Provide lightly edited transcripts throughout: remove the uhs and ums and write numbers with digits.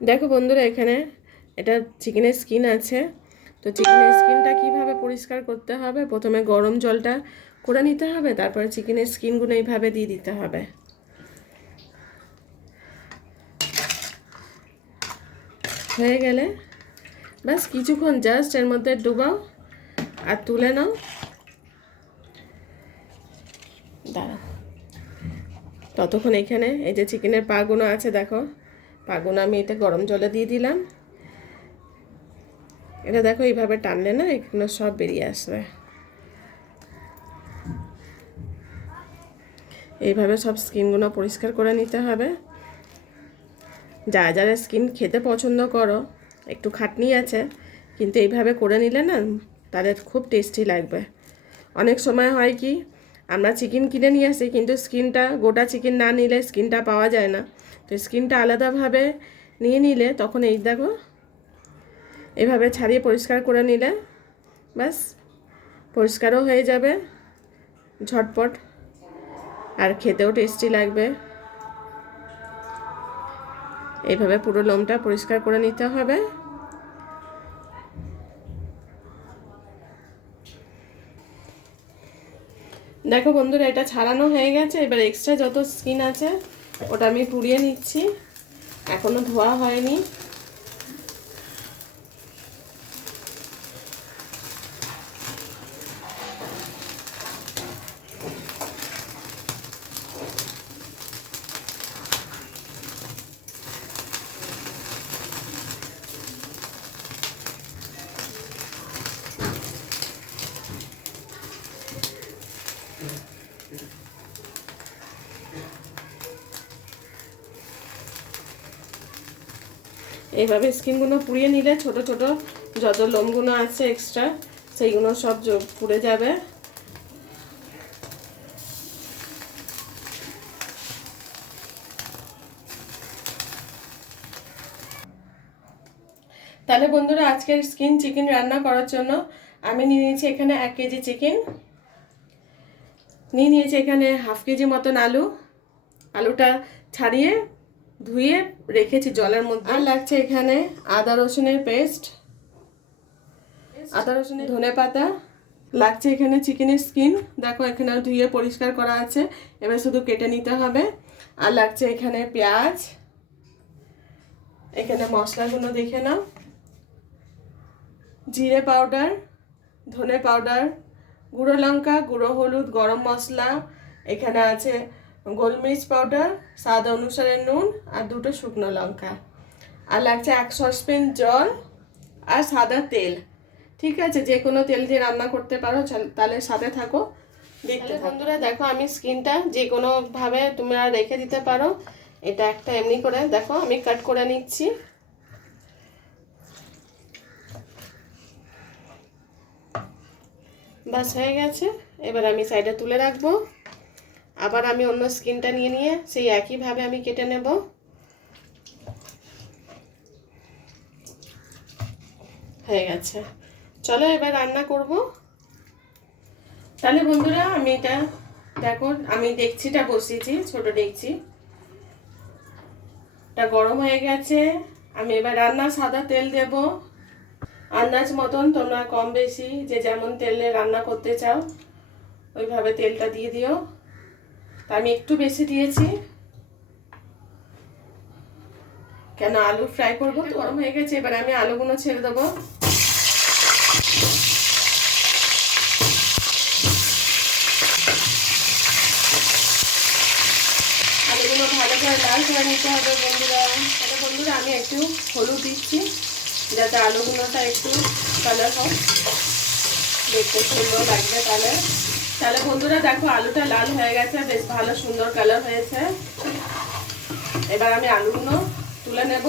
দেখো বন্ধুরা, এখানে এটা চিকেনের স্কিন আছে। তো চিকেনের স্কিনটা কিভাবে পরিষ্কার করতে হবে, প্রথমে গরম জলটা করে নিতে হবে, তারপরে চিকেনের স্কিনগুলো এইভাবে দিয়ে দিতে হবে। হয়ে গেলে ব্যাস কিছুক্ষণ জাস্ট এর মধ্যে ডুবাও আর তুলে নাও। দাঁড়াও, ততক্ষণ এখানে এই যে চিকেনের পাগুলো আছে, দেখো পাগুলো আমি এটা গরম জলে দিয়ে দিলাম। এটা দেখো এইভাবে টানলে না এগুলো সব বেরিয়ে আসবে। এইভাবে সব স্কিনগুলো পরিষ্কার করে নিতে হবে। যারা যারা স্কিন খেতে পছন্দ করো, একটু খাটনি আছে, কিন্তু এইভাবে করে নিলে না তাদের খুব টেস্টি লাগবে। অনেক সময় হয় কি, আমরা চিকেন কিনে নিয়ে আসি, কিন্তু স্কিনটা গোটা চিকেন না নিলে স্কিনটা পাওয়া যায় না। তো স্কিনটা আলাদাভাবে নিয়ে নিলে তখন এই দেখো এভাবে ছাড়িয়ে পরিষ্কার করে নিলে ব্যাস পরিষ্কারও হয়ে যাবে ঝটপট, আর খেতেও টেস্টি লাগবে। এইভাবে পুরো লোমটা পরিষ্কার করে নিতে হবে। দেখো বন্ধুরা, এটা ছাড়ানো হয়ে গেছে। এবার এক্সট্রা যত স্কিন আছে ওটা আমি পুড়িয়ে নিচ্ছি, এখনো ধোয়া হয়নি। এইভাবে স্কিনগুলো পুড়িয়ে নিলে ছোট ছোট যত লোমগুলো আছে এক্সট্রা সেইগুলো সব পুড়ে যাবে। তাহলে বন্ধুরা, আজকের স্কিন চিকেন রান্না করার জন্য আমি নিয়ে নিয়েছি এখানে 1 কেজি চিকেন, নিয়ে নিয়েছি এখানে হাফ কেজি মতন আলু। আলুটা ছাড়িয়ে ধুয়ে রেখেছি জলের মধ্যে। আর লাগছে এখানে আদা রসুনের পেস্ট, আদা রসুনের ধনে পাতা, লাগছে এখানে চিকেনের স্কিন, দেখো এখানে ধুয়ে পরিষ্কার করা আছে, এবার শুধু কেটে নিতে হবে। আর লাগছে এখানে পেঁয়াজ, এখানে মশলাগুলো দেখে নাও, জিরে পাউডার, ধনে পাউডার, গুঁড়ো লঙ্কা, গুঁড়ো হলুদ, গরম মশলা, এখানে আছে গোলমরিচ পাউডার, স্বাদ অনুসারে নুন আর 2টো শুকনো লঙ্কা। আর লাগছে 1 সসপ্যান জল আর সাদা তেল। ঠিক আছে, যে কোনো তেল দিয়ে রান্না করতে পারো, তাহলে সাথে থাকো দেখতে। বন্ধুরা দেখো, আমি স্কিনটা যে কোনোভাবে তোমরা রেখে দিতে পারো। এটা একটা এমনি করে দেখো আমি কাট করে নিচ্ছি। বাস হয়ে গেছে, এবার আমি সাইডে তুলে রাখবো। আবার আমি অন্য স্কিনটা নিয়ে সেই একইভাবে আমি কেটে নেব। হয়ে গেছে, চলো এবার রান্না করব। তাহলে বন্ধুরা, আমি এটা দেখো আমি ডেকচিটা বসিয়েছি, ছোট ডেকচি, এটা গরম হয়ে গেছে। আমি এবার রান্নার সাদা তেল দেব আন্দাজ মতন, তোমরা কম বেশি যে যেমন তেলে রান্না করতে চাও ওইভাবে তেলটা দিয়ে দিও। তা আমি একটু বেশি দিয়েছি, কেন আলু ফ্রাই করবো। গরম হয়ে গেছে, এবার আমি আলুগুলো ছেড়ে দেবো। আলুগুলো ভালো করে লাল করে নিতে হবে বন্ধুরা। তাহলে বন্ধুরা আমি একটু হলুদ দিচ্ছি যাতে আলুগুলোটা একটু কালার হোক, দেখতে সুন্দর লাগবে। তাহলে তাহলে বন্ধুরা দেখো আলুটা লাল হয়ে গেছে, বেশ ভালো সুন্দর কালার হয়েছে। এবার আমি আলুগুলো তুলে নেব,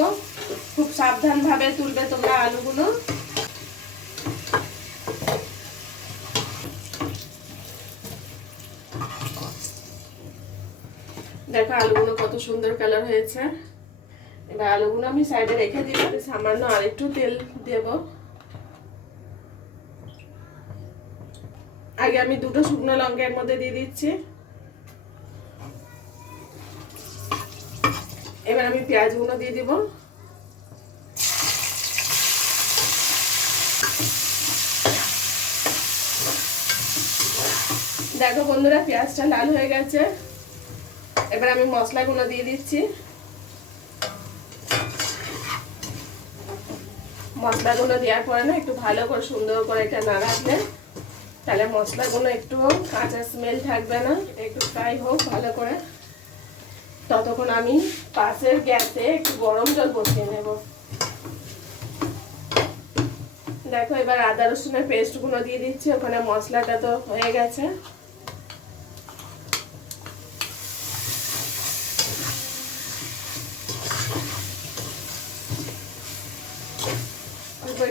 খুব সাবধানভাবে তুলবে তোমরা আলুগুলো। দেখো আলুগুলো কত সুন্দর কালার হয়েছে। এবার আলুগুলো আমি সাইডে রেখে দিলাম, সামান্য আরেকটু তেল দেব। আগে আমি 2টো শুকনো লঙ্কা এর মধ্যে দিয়ে দিচ্ছি। এবার আমি পেঁয়াজগুলো দিয়ে দিব। দেখো বন্ধুরা পেঁয়াজটা লাল হয়ে গেছে, এবার আমি মশলাগুলো দিয়ে দিচ্ছি। মশলাগুলো দেওয়ার পরে না একটু ভালো করে সুন্দর করে এটা নাড়ালে তাহলে মশলাগুলো একটু কাঁচা স্মেল থাকবে না। এটা একটু ফ্রাই হোক ভালো করে, ততক্ষণ আমি পাশের গ্যাসে একটু গরম জল বসিয়ে নেব। দেখো এবার আদা রসুনের পেস্টগুলো দিয়ে দিচ্ছি, ওখানে মশলাটা তো হয়ে গেছে।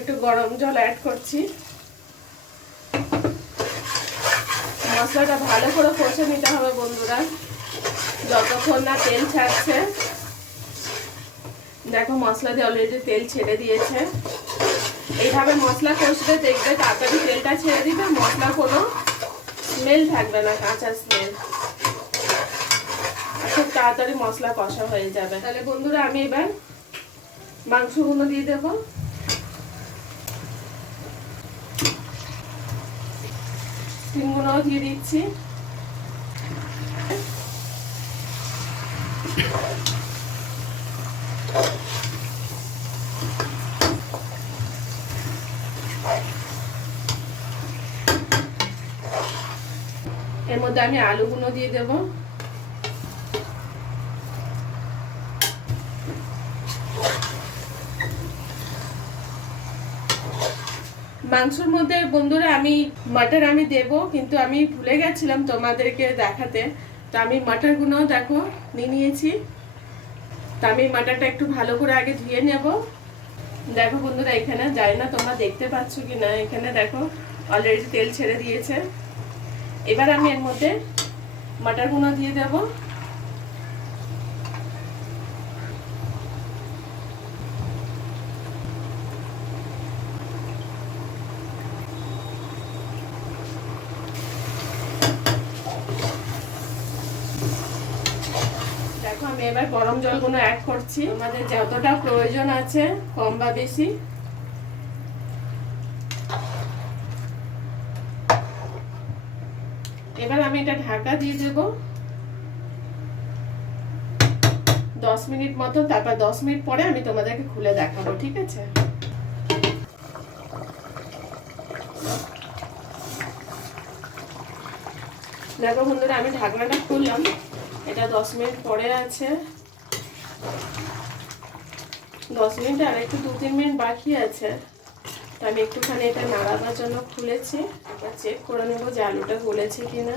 একটু গরম জল অ্যাড করছি। মশলাটা ভালো করে কষে নিতে হবে বন্ধুরা, যতক্ষণ না তেল ছাড়ছে। দেখো মশলা দিয়ে অলরেডি তেল ছেড়ে দিয়েছে। এইভাবে মশলা কষলে দেখবে তাড়াতাড়ি তেলটা ছেড়ে দিবে, মশলা কোনো স্মেল থাকবে না, কাঁচা স্মেল। খুব তাড়াতাড়ি মশলা কষা হয়ে যাবে। তাহলে বন্ধুরা আমি এবার মাংসগুলো দিয়ে দেবো। ডিমগুলোও দিয়ে দিচ্ছি। এর মধ্যে আমি আলুগুলো দিয়ে দেবো। মাংসের মধ্যে বন্ধুরা আমি মাটন আমি দেব, কিন্তু আমি ভুলে গেছিলাম তোমাদেরকে দেখাতে। তো আমি মাটনগুলো দেখো নিয়ে নিয়েছি। তো আমি মাটনটা একটু ভালো করে আগে ধুয়ে নেব। দেখো বন্ধুরা এখানে যাই না তোমরা দেখতে পাচ্ছ কি না, এখানে দেখো অলরেডি তেল ছেড়ে দিয়েছে। এবার আমি এর মধ্যে মাটনগুলো দিয়ে দেব। দেখো আমি এবার গরম জলগুলো অ্যাড করছি, আমাদের যতটা প্রয়োজন আছে কম বা বেশি। এবার আমি এটা ঢাকা দিয়ে দেব 10 মিনিট মতো, তারপর 10 মিনিট পরে আমি তোমাদেরকে খুলে দেখাবো, ঠিক আছে? দেখো বন্ধুরা আমি ঢাকনাটা খুললাম, এটা 10 মিনিট পরে আছে। 10 মিনিট আর একটু 2-3 মিনিট বাকি আছে। তো আমি একটুখানি এটা নাড়াবার জন্য খুলেছি, এবার চেক করে নেব যে আলুটা গলেছে কিনা।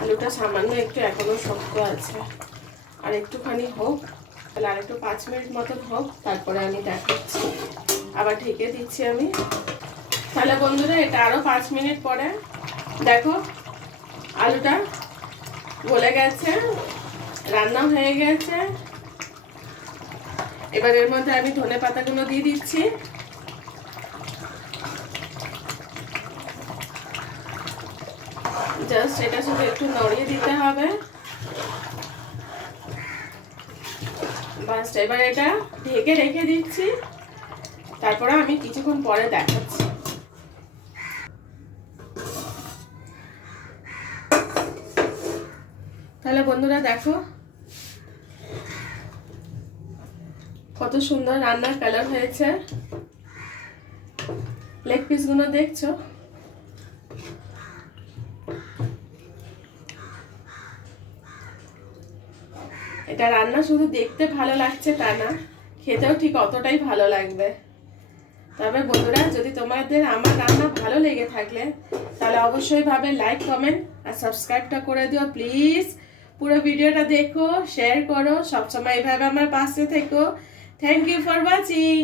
আলুটা সামান্য একটু এখনো শক্ত আছে, আর একটুখানি হোক, তাহলে আর একটু 5 মিনিট মতন হোক, তারপরে আমি দেখাচ্ছি। আবার ঢেকে দিচ্ছি আমি। তাহলে বন্ধুরা এটা আরো 5 মিনিট পরে দেখো আলুটা গলে গেছে, রান্না হয়ে গেছে। এবার এর মধ্যে আমি ধনে পাতাগুলো দিয়ে দিচ্ছি। জাস্ট এটা শুধু একটু নড়িয়ে দিতে হবে, বাস। এবার এটা ঢেকে রেখে দিচ্ছি, তারপরে আমি কিছুক্ষণ পরে দেখাচ্ছি। তাহলে বন্ধুরা দেখো কত সুন্দর রান্নার কালার হয়েছে। লেগ পিসগুলো দেখছো? এটা রান্না শুধু দেখতে ভালো লাগছে তা না, খেতেও ঠিক অতটাই ভালো লাগবে। তবে বন্ধুরা যদি তোমাদের আমার রান্না ভালো লেগে থাকলে তাহলে অবশ্যই ভাবে লাইক, কমেন্ট আর সাবস্ক্রাইবটা করে দিও প্লিজ। পুরো ভিডিওটা দেখো, শেয়ার করো, সবসময় এইভাবে আমার পাশে থেকো। Thank you for watching.